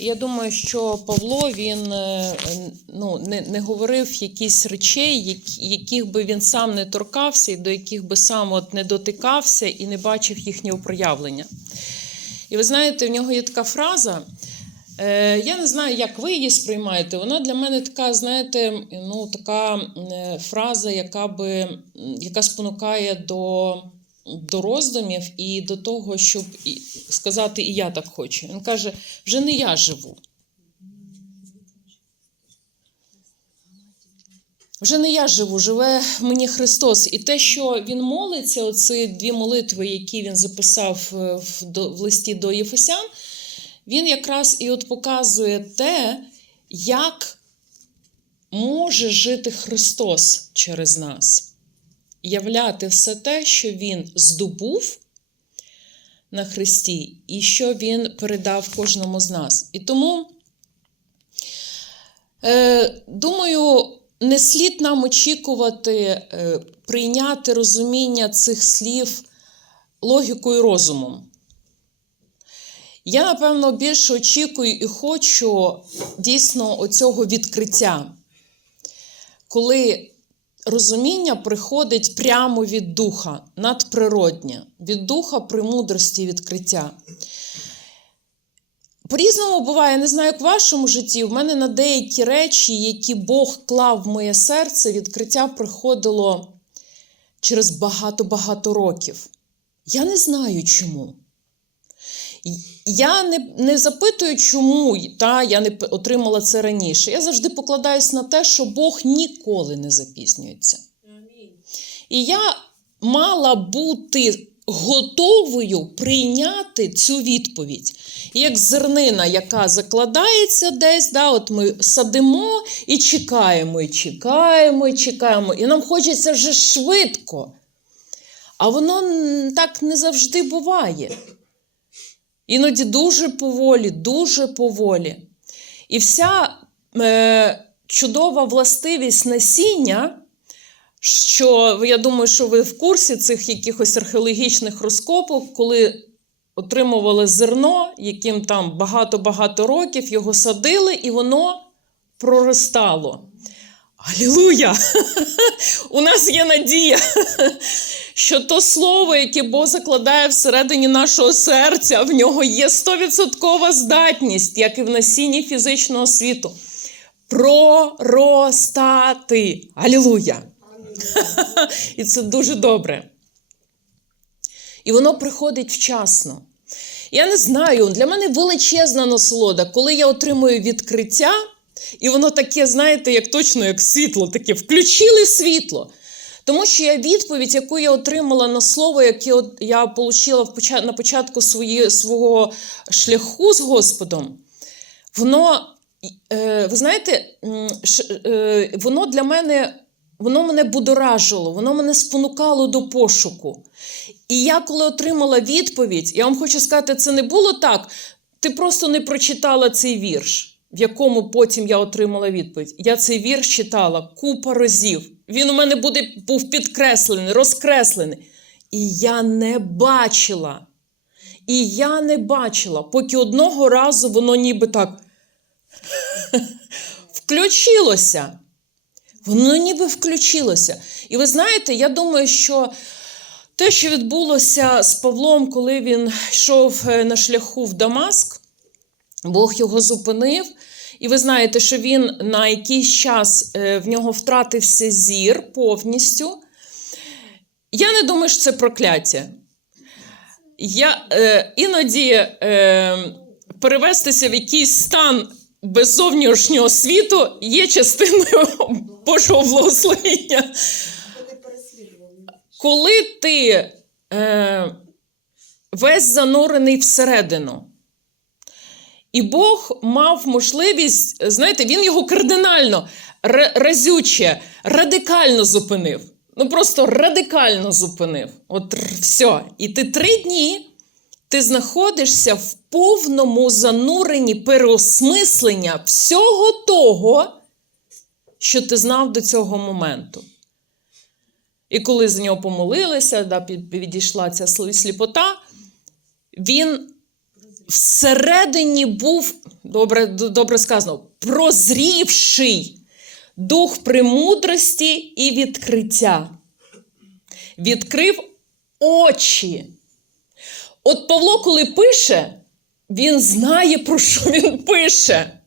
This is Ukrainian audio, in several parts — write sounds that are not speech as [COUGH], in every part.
Я думаю, що Павло він е, ну, не, не говорив якісь речей, яких би він сам не торкався, і до яких би сам от не дотикався і не бачив їхнього проявлення. І ви знаєте, в нього є така фраза. Е, я не знаю, як ви її сприймаєте. Вона для мене така, знаєте, ну, така е, фраза, яка би яка спонукає до, до роздумів і до того, щоб сказати, і я так хочу. Він каже: вже не я живу. Вже не я живу, живе мені Христос. І те, що він молиться, оці дві молитви, які він записав е, в, листі до Єфесян, він якраз і от показує те, як може жити Христос через нас, являти все те, що Він здобув на Христі, і що Він передав кожному з нас. І тому, е, думаю, не слід нам очікувати е, прийняти розуміння цих слів логікою розумом. Я, напевно, більше очікую і хочу дійсно оцього відкриття, коли розуміння приходить прямо від духа, надприроднє, від духа премудрості і відкриття. По-різному буває, я не знаю, як в вашому житті. В мене на деякі речі, які Бог клав в моє серце, відкриття приходило через багато-багато років. Я не знаю чому. Я не, не запитую, чому та, я не отримала це раніше. Я завжди покладаюсь на те, що Бог ніколи не запізнюється. І я мала бути готовою прийняти цю відповідь. Як зернина, яка закладається десь, да, от ми садимо і чекаємо, і чекаємо, і чекаємо. І нам хочеться вже швидко. А воно так не завжди буває. Іноді дуже поволі, дуже поволі. І вся е, чудова властивість насіння, що я думаю, що ви в курсі цих якихось археологічних розкопок, коли отримували зерно, яким там багато-багато років його садили, і воно проростало. Алілуя! [LAUGHS] У нас є надія, [LAUGHS] що то слово, яке Бог закладає всередині нашого серця, в нього є 100% здатність, як і в насінні фізичного світу. Проростати. Алілуя! [LAUGHS] І це дуже добре. І воно приходить вчасно. Я не знаю, для мене величезна насолода, коли я отримую відкриття, і воно таке, знаєте, як точно як світло, таке включили світло. Тому що я відповідь, яку я отримала на слово, яке я отримала на початку свої, свого шляху з Господом, воно, е, ви знаєте, е, воно для мене. Воно мене будоражило, воно мене спонукало до пошуку. І я, коли отримала відповідь, я вам хочу сказати, це не було так. Ти просто не прочитала цей вірш, в якому потім я отримала відповідь. Я цей вірш читала купа разів. Він у мене буде, був підкреслений, розкреслений. І я не бачила. І я не бачила, поки одного разу воно ніби так [LAUGHS] включилося. Воно ніби включилося. І ви знаєте, я думаю, що те, що відбулося з Павлом, коли він йшов е, на шляху в Дамаск, Бог його зупинив. І ви знаєте, що він на якийсь час е, в нього втратився зір повністю. Я не думаю, що це прокляття. Я е, іноді е, перевестися в якийсь стан без зовнішнього світу є частиною [LAUGHS] Божого благословення. Коли ти е, весь занурений всередину, і Бог мав можливість, знаєте, він його кардинально, разюче, радикально зупинив. Ну просто радикально зупинив. От все. І ти три дні ти знаходишся в повному зануренні переосмислення всього того, що ти знав до цього моменту. І коли за нього помолилися, да, підійшла ця сліпота, він всередині був добре, добре сказано, прозрівший дух премудрості і відкриття. Відкрив очі. От Павло, коли пише, він знає, про що він пише.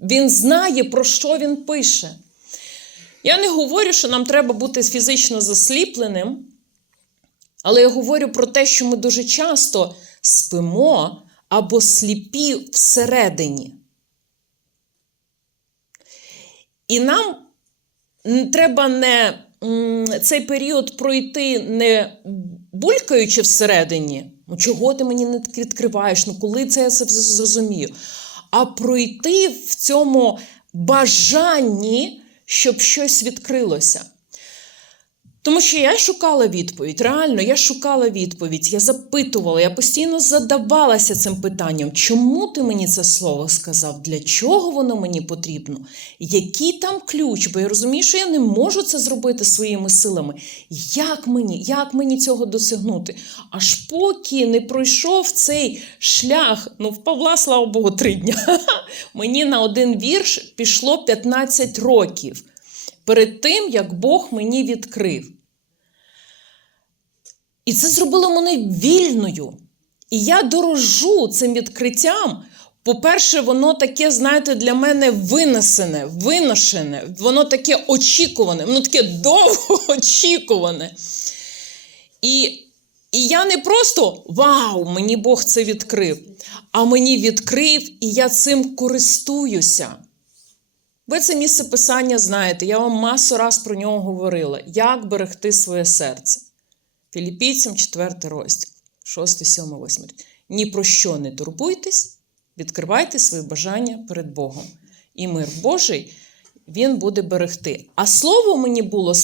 Він знає, про що він пише. Я не говорю, що нам треба бути фізично засліпленим, але я говорю про те, що ми дуже часто спимо або сліпі всередині. І нам треба не цей період пройти не булькаючи всередині. Ну, чого ти мені не відкриваєш? Ну, коли це я це все зрозумію? А пройти в цьому бажанні, щоб щось відкрилося. Тому що я шукала відповідь. Реально, я шукала відповідь, я запитувала, я постійно задавалася цим питанням, чому ти мені це слово сказав, для чого воно мені потрібно, який там ключ, бо я розумію, що я не можу це зробити своїми силами. Як мені, як мені цього досягнути? Аж поки не пройшов цей шлях, ну в Павла, слава Богу, три дня. [LAUGHS] Мені на один вірш пішло 15 років перед тим, як Бог мені відкрив. І це зробило мене вільною. І я дорожу цим відкриттям. По-перше, воно таке, знаєте, для мене винесене, виношене, воно таке очікуване, воно таке довго [LAUGHS] очікуване. І, і я не просто вау, мені Бог це відкрив, а мені відкрив, і я цим користуюся. Ви це місце писання знаєте, я вам масу раз про нього говорила. Як берегти своє серце? Філіпійцям 4 розділ, 6, 7, 8. Ні про що не турбуйтесь, відкривайте свої бажання перед Богом. І мир Божий він буде берегти. А слово мені було.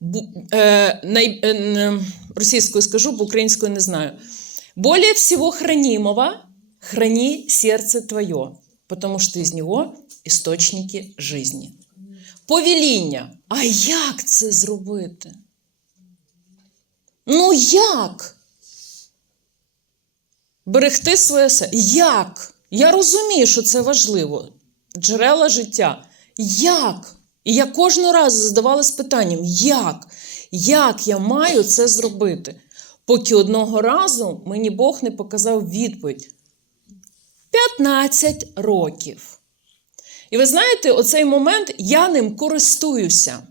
Бу- е, е, російською скажу, бо українською не знаю. Более всего хранимого храни серце твоє, потому що із нього істочники жизни. Повеління. А як це зробити? Ну як? Берегти своє серце. Як? Я розумію, що це важливо. Джерела життя. Як? І я кожного разу задавалась питанням: як? Як я маю це зробити? Поки одного разу мені Бог не показав відповідь. 15 років. І ви знаєте, оцей момент я ним користуюся.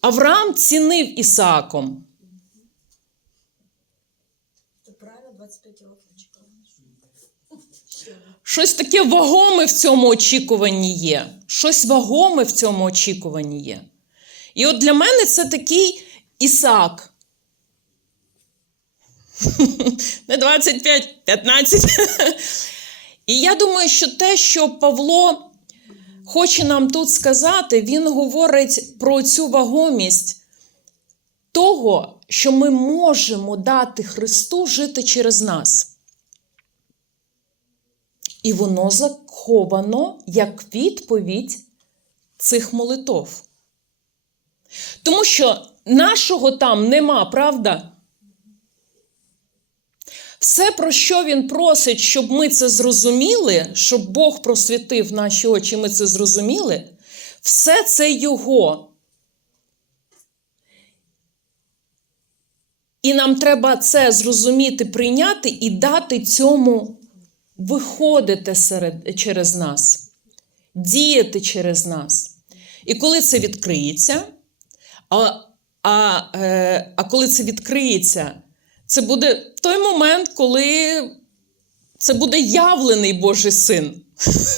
Авраам цінив Ісааком. Це правильно 25 років чекала. Щось таке вагоме в цьому очікуванні є. Щось вагоме в цьому очікуванні є. І от для мене це такий Ісаак. Не 25, 15. І я думаю, що те, що Павло хоче нам тут сказати, він говорить про цю вагомість того, що ми можемо дати Христу жити через нас. І воно заховано як відповідь цих молитов. Тому що нашого там нема, правда? Все, про що він просить, щоб ми це зрозуміли, щоб Бог просвітив наші очі, ми це зрозуміли, все це Його. І нам треба це зрозуміти, прийняти і дати цьому виходити серед, через нас, діяти через нас. І коли це відкриється, а, а, е, а коли це відкриється, це буде той момент, коли це буде явлений Божий син.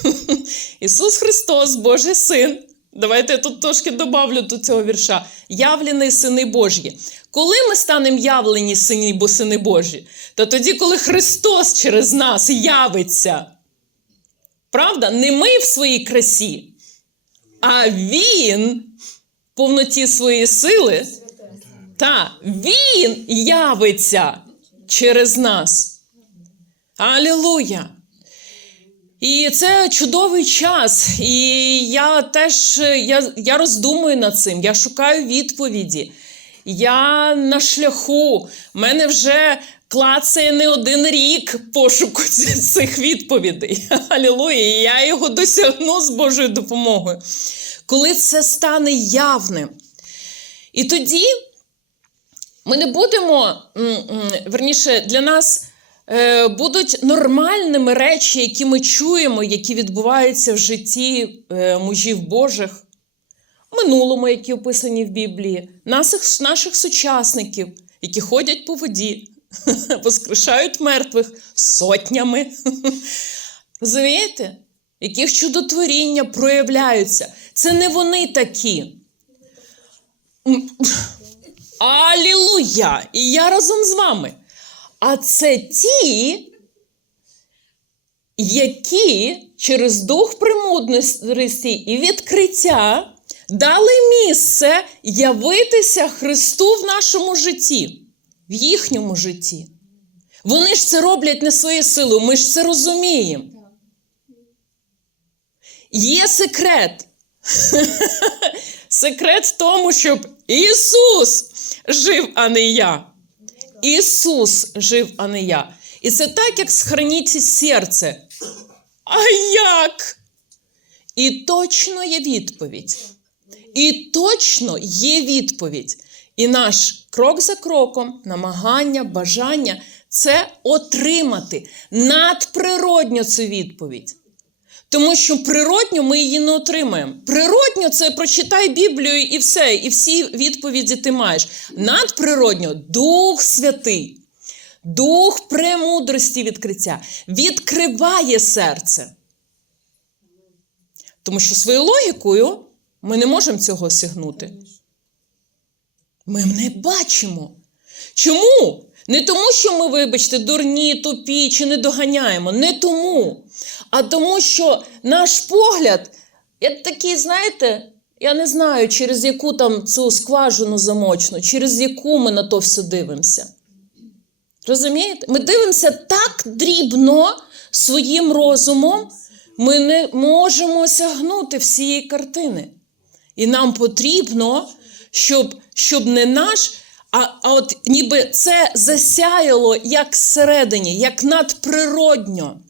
[LAUGHS] Ісус Христос, Божий син. Давайте я тут трошки добавлю до цього вірша. Явлений сини Божі. Коли ми станемо явлені сини, бо сини Божі? Та тоді, коли Христос через нас явиться. Правда? Не ми в своїй красі, а Він в повноті своєї сили. Та Він явиться через нас. Алілуя! І це чудовий час. І я теж я, я роздумую над цим, я шукаю відповіді. я на шляху. Мене вже клацає не один рік пошуку цих відповідей. [LAUGHS] Алілуя, і я його досягну з Божою допомогою. Коли це стане явним. І тоді ми не будемо, верніше, для нас е, будуть нормальними речі, які ми чуємо, які відбуваються в житті е, мужів Божих, минулому, які описані в Біблії, наших, наших сучасників, які ходять по воді, [LAUGHS] воскрешають мертвих сотнями. Розумієте? Яких чудотворіння проявляються. Це не вони такі. Алілуя! І я разом з вами. А це ті, які через дух премудрості і відкриття дали місце явитися Христу в нашому житті, в їхньому житті. Вони ж це роблять не своєю силою, ми ж це розуміємо. Є секрет. [LAUGHS] Секрет в тому, щоб Ісус жив, а не я. Ісус жив, а не я. І це так, як схороніть серце. А як? І точно є відповідь. І точно є відповідь. І наш крок за кроком, намагання, бажання це отримати надприродньо цю відповідь. Тому що природньо ми її не отримаємо. Природньо це прочитай Біблію і все, і всі відповіді ти маєш. Надприродньо Дух Святий, Дух премудрості відкриття відкриває серце. Тому що своєю логікою ми не можемо цього осягнути. Ми не бачимо. Чому? Не тому, що ми, вибачте, дурні, тупі чи не доганяємо. Не тому. А тому, що наш погляд, як такий, знаєте, я не знаю, через яку там цю скважину замочну, через яку ми на то все дивимося. Розумієте? Ми дивимося так дрібно своїм розумом, ми не можемо осягнути всієї картини. І нам потрібно, щоб, щоб не наш, а, а от ніби це засяяло як всередині, як надприродньо.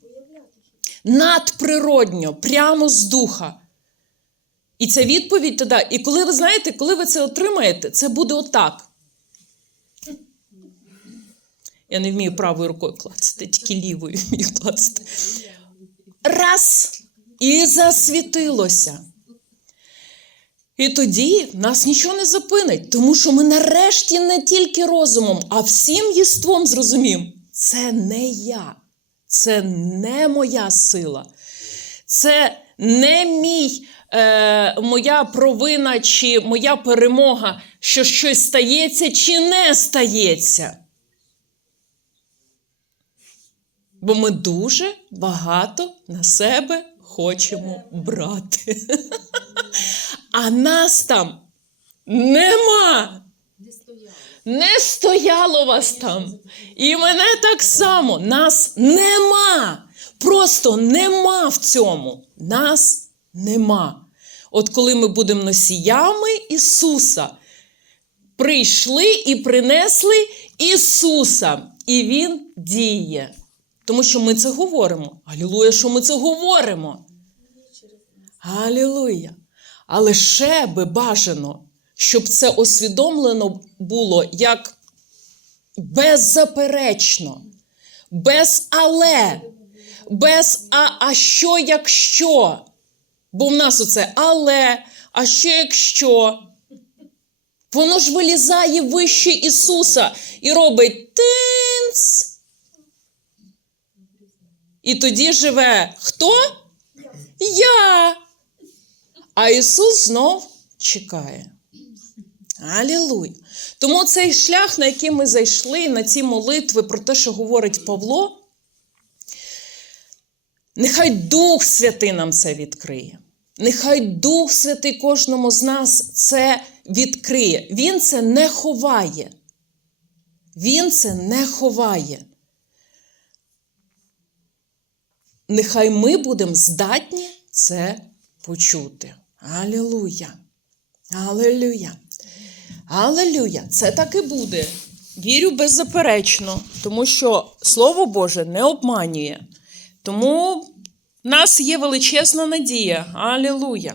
Надприродньо, прямо з духа. І ця відповідь тоді. І коли ви знаєте, коли ви це отримаєте, це буде отак. Я не вмію правою рукою клацати, тільки лівою вмію клацати. Раз і засвітилося. І тоді нас нічого не зупинить, тому що ми нарешті не тільки розумом, а всім єством зрозуміємо, це не я, це не моя сила, це не мій, е, моя провина чи моя перемога, що щось стається чи не стається. Бо ми дуже багато на себе хочемо брати. [LAUGHS] А нас там нема. Не стояло вас там. І мене так само. Нас нема. Просто нема в цьому. Нас нема. От коли ми будемо носіями Ісуса, прийшли і принесли Ісуса, і Він діє. Тому що ми це говоримо. Алілуя, що ми це говоримо. Алілуя. Але ще би бажано, щоб це усвідомлено було як беззаперечно, без але, без а, а що якщо. Бо в нас оце але, а що якщо. Воно ж вилізає вище Ісуса і робить тинц. І тоді живе хто? Я. А Ісус знов чекає. Алілуй. Тому цей шлях, на який ми зайшли, на ці молитви про те, що говорить Павло, нехай Дух Святий нам це відкриє. Нехай Дух Святий кожному з нас це відкриє. Він це не ховає. Він це не ховає. Нехай ми будемо здатні це почути. Алілуя! Алілуя! Алелюя! Це так і буде. Вірю беззаперечно, тому що Слово Боже не обманює. Тому в нас є величезна надія. Алілуя!